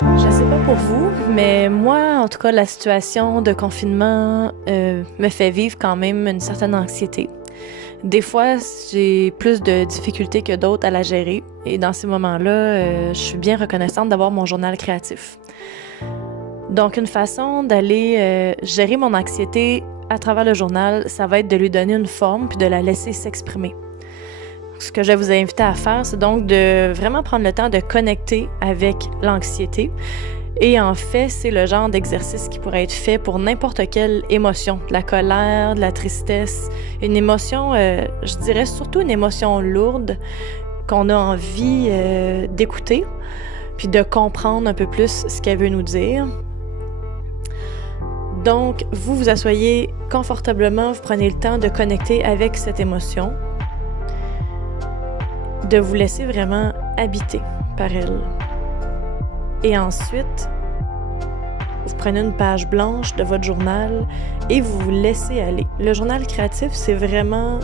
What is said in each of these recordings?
Je sais pas pour vous, mais moi, en tout cas, la situation de confinement me fait vivre quand même une certaine anxiété. Des fois, j'ai plus de difficultés que d'autres à la gérer et dans ces moments-là, je suis bien reconnaissante d'avoir mon journal créatif. Donc, une façon d'aller gérer mon anxiété à travers le journal, ça va être de lui donner une forme puis de la laisser s'exprimer. Ce que je vais vous inviter à faire, c'est donc de vraiment prendre le temps de connecter avec l'anxiété. Et en fait, c'est le genre d'exercice qui pourrait être fait pour n'importe quelle émotion, de la colère, de la tristesse, une émotion, je dirais surtout une émotion lourde qu'on a envie d'écouter, puis de comprendre un peu plus ce qu'elle veut nous dire. Donc, vous vous asseyez confortablement, vous prenez le temps de connecter avec cette émotion, de vous laisser vraiment habiter par elle. Et ensuite, vous prenez une page blanche de votre journal et vous vous laissez aller. Le journal créatif, c'est vraiment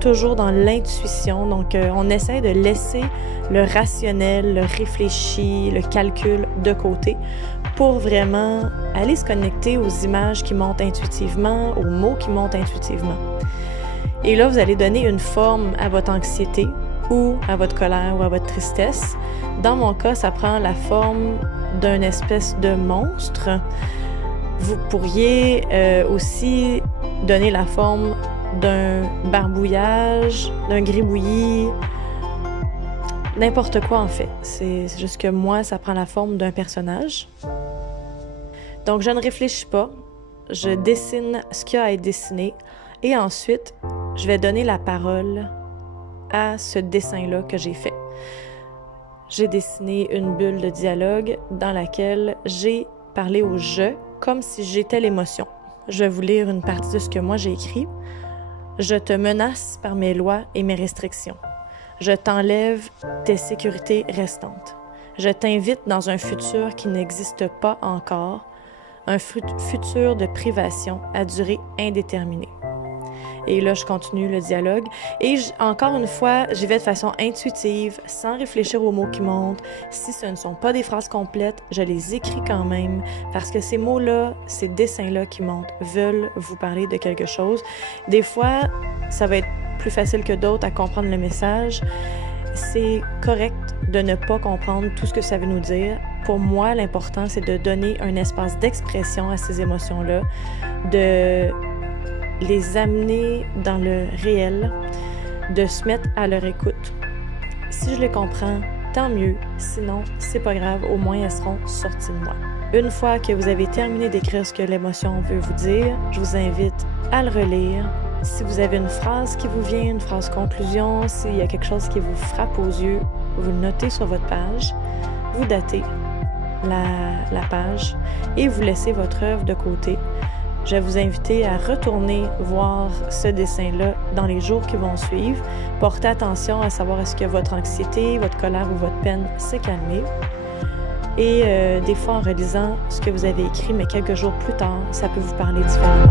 toujours dans l'intuition. Donc, on essaie de laisser le rationnel, le réfléchi, le calcul de côté pour vraiment aller se connecter aux images qui montent intuitivement, aux mots qui montent intuitivement. Et là, vous allez donner une forme à votre anxiété ou à votre colère ou à votre tristesse. Dans mon cas, ça prend la forme d'une espèce de monstre. Vous pourriez aussi donner la forme d'un barbouillage, d'un gribouillis, n'importe quoi en fait. C'est juste que moi, ça prend la forme d'un personnage. Donc, je ne réfléchis pas, je dessine ce qu'il y a à être dessiné et ensuite, je vais donner la parole à ce dessin-là que j'ai fait. J'ai dessiné une bulle de dialogue dans laquelle j'ai parlé au « je » comme si j'étais l'émotion. Je vais vous lire une partie de ce que moi j'ai écrit. « Je te menace par mes lois et mes restrictions. Je t'enlève tes sécurités restantes. Je t'invite dans un futur qui n'existe pas encore, un futur de privation à durée indéterminée. » Et là, je continue le dialogue. Et encore une fois, j'y vais de façon intuitive, sans réfléchir aux mots qui montent. Si ce ne sont pas des phrases complètes, je les écris quand même, parce que ces mots-là, ces dessins-là qui montent, veulent vous parler de quelque chose. Des fois, ça va être plus facile que d'autres à comprendre le message. C'est correct de ne pas comprendre tout ce que ça veut nous dire. Pour moi, l'important, c'est de donner un espace d'expression à ces émotions-là, de les amener dans le réel, de se mettre à leur écoute. Si je les comprends, tant mieux. Sinon, c'est pas grave, au moins elles seront sorties de moi. Une fois que vous avez terminé d'écrire ce que l'émotion veut vous dire, je vous invite à le relire. Si vous avez une phrase qui vous vient, une phrase conclusion, s'il y a quelque chose qui vous frappe aux yeux, vous le notez sur votre page, vous datez la page et vous laissez votre œuvre de côté. Je vais vous inviter à retourner voir ce dessin-là dans les jours qui vont suivre. Portez attention à savoir est-ce que votre anxiété, votre colère ou votre peine s'est calmée. Et des fois, en relisant ce que vous avez écrit, mais quelques jours plus tard, ça peut vous parler différemment.